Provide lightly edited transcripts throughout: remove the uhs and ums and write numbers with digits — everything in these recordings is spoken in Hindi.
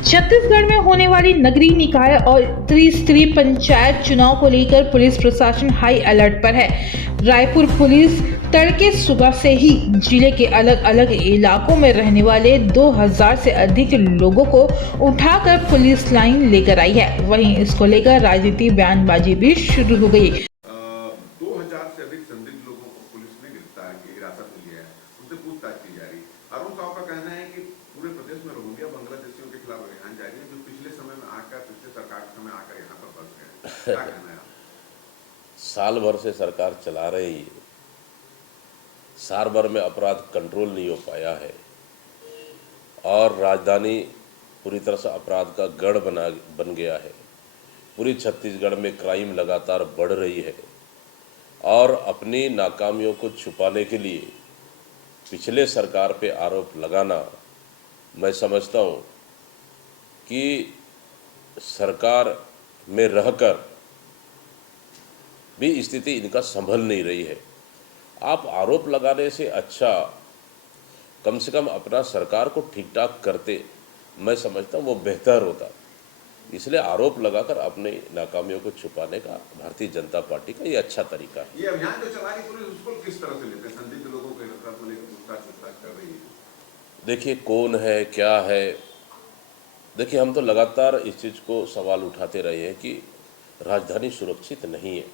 छत्तीसगढ़ में होने वाली नगरीय निकाय और त्रिस्तरीय पंचायत चुनाव को लेकर पुलिस प्रशासन हाई अलर्ट पर है। रायपुर पुलिस तड़के सुबह से ही जिले के अलग अलग इलाकों में रहने वाले 2000 से अधिक लोगों को उठाकर पुलिस लाइन लेकर आई है। वहीं इसको लेकर राजनीतिक बयानबाजी भी शुरू हो गई। 2000 से अधिक संदिग्ध लोगों को पुलिस ने गिरफ्तार की हिरासत में लिया है, उनसे पूछताछ की जा रही। अरुण साव का कहना है कि पूरे प्रदेश में रोहिंग्या बांग्लादेशियों के खिलाफ अभियान जारी है, जो पिछले सरकार के समय आकर यहाँ पर बस गए। क्या कहना है आप? साल भर से सरकार चला रही है, साल भर में अपराध कंट्रोल नहीं हो पाया है और राजधानी पूरी तरह से अपराध का गढ़ बन गया है। पूरी छत्तीसगढ़ में क्राइम लगातार बढ़ रही है और अपनी नाकामियों को छुपाने के लिए पिछले सरकार पे आरोप लगाना, मैं समझता हूँ कि सरकार में रहकर भी स्थिति इनका संभल नहीं रही है। आप आरोप लगाने से अच्छा कम से कम अपना सरकार को ठीक ठाक करते, मैं समझता हूँ वो बेहतर होता। इसलिए आरोप लगाकर अपने नाकामियों को छुपाने का भारतीय जनता पार्टी का ये अच्छा तरीका है। ये अभियान जो चला रही पुलिस, उसको किस तरह से लेते हैं? संदिग्ध लोगों को हिरासत में लेकर पूछताछ कर रही है। देखिए कौन है, क्या है। देखिए हम तो लगातार इस चीज़ को सवाल उठाते रहे हैं कि राजधानी सुरक्षित नहीं है।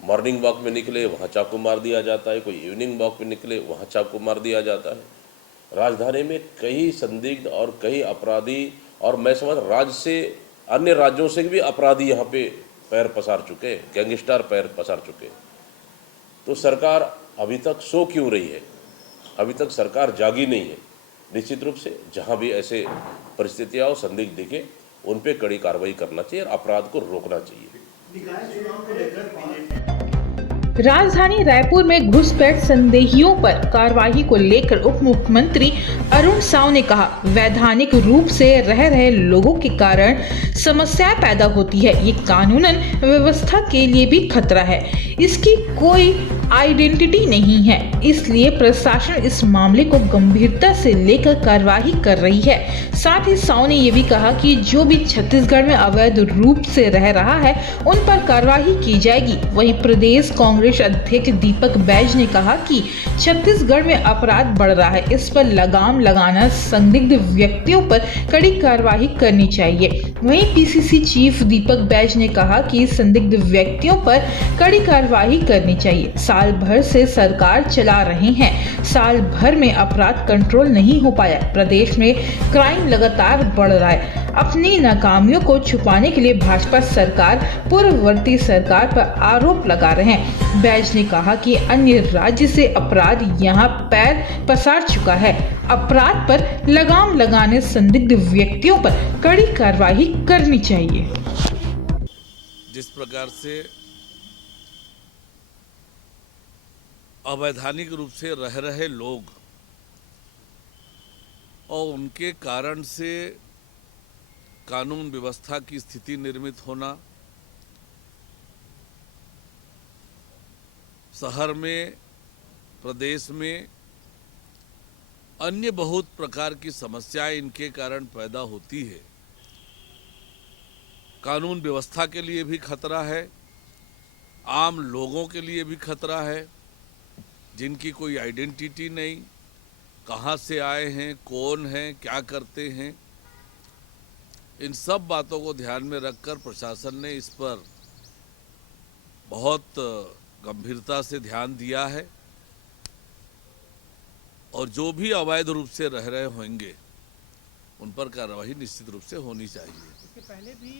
मॉर्निंग वॉक में निकले वहाँ चाकू मार दिया जाता है, कोई इवनिंग वॉक में निकले वहाँ चाकू मार दिया जाता है। राजधानी में कई संदिग्ध और कई अपराधी, और मैं समझ राज्य से, अन्य राज्यों से भी अपराधी यहाँ पे पैर पसार चुके, गैंगस्टर पैर पसार चुके। तो सरकार अभी तक सो क्यों रही है? अभी तक सरकार जागी नहीं है। निश्चित रूप से जहाँ भी ऐसे परिस्थितियाँ और संदिग्ध दिखे उन पे कड़ी कार्रवाई करना चाहिए और अपराध को रोकना चाहिए। राजधानी रायपुर में घुसपैठ संदेहियों पर कार्रवाई को लेकर उप मुख्यमंत्री अरुण साव ने कहा, वैधानिक रूप से रह रहे लोगों के कारण समस्या पैदा होती है। ये कानूनन व्यवस्था के लिए भी खतरा है। इसकी कोई आइडेंटिटी नहीं है, इसलिए प्रशासन इस मामले को गंभीरता से लेकर कार्रवाई कर रही है। साथ ही साव ने यह भी कहा कि जो भी छत्तीसगढ़ में अवैध रूप से रह रहा है उन पर कार्रवाई की जाएगी। वहीं प्रदेश कांग्रेस अध्यक्ष दीपक बैज ने कहा कि छत्तीसगढ़ में अपराध बढ़ रहा है, इस पर लगाम लगाना, संदिग्ध व्यक्तियों पर कड़ी कार्रवाई करनी चाहिए। वहीं पीसीसी चीफ दीपक बैज ने कहा कि संदिग्ध व्यक्तियों पर कड़ी कार्रवाई करनी चाहिए। साल भर से सरकार चला रहे हैं, साल भर में अपराध कंट्रोल नहीं हो पाया। प्रदेश में क्राइम लगातार बढ़ रहा है। अपनी नाकामियों को छुपाने के लिए भाजपा सरकार पूर्ववर्ती सरकार पर आरोप लगा रहे हैं। बैज ने कहा कि अन्य राज्य से अपराध यहां पैर पसार चुका है। अपराध पर लगाम लगाने, संदिग्ध व्यक्तियों पर कड़ी कार्रवाई करनी चाहिए। जिस प्रकार से अवैधानिक रूप से रह रहे लोग और उनके कारण से कानून व्यवस्था की स्थिति निर्मित होना, शहर में, प्रदेश में अन्य बहुत प्रकार की समस्याएं इनके कारण पैदा होती है। कानून व्यवस्था के लिए भी खतरा है, आम लोगों के लिए भी खतरा है, जिनकी कोई आइडेंटिटी नहीं, कहाँ से आए हैं, कौन हैं, क्या करते हैं। इन सब बातों को ध्यान में रखकर प्रशासन ने इस पर बहुत गंभीरता से ध्यान दिया है और जो भी अवैध रूप से रह रहे होंगे उन पर कार्रवाई निश्चित रूप से होनी चाहिए। इसके पहले भी